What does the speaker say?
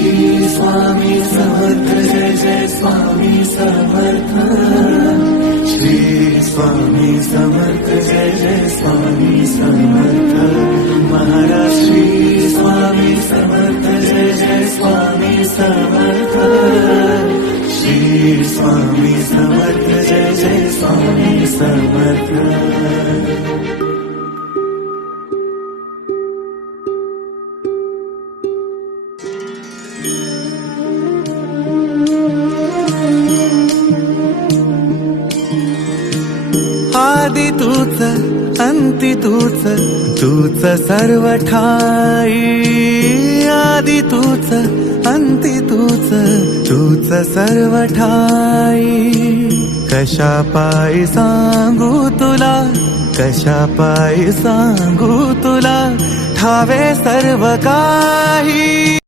स्वामी समर्थ जय जय स्वामी समर्थ श्री स्वामी समर्थ जय जय स्वामी समर्थ महाराज श्री स्वामी समर्थ जय जय स्वामी समर्थ श्री स्वामी समर्थ जय जय स्वामी समर्थ आदि तूच अंती तूच तूच सर्व ठाई आदि तूच अंती तूच तूच सर्व ठाई कशा पायी सांगू तुला कशा पायी सांगू तुला ठावे सर्व काही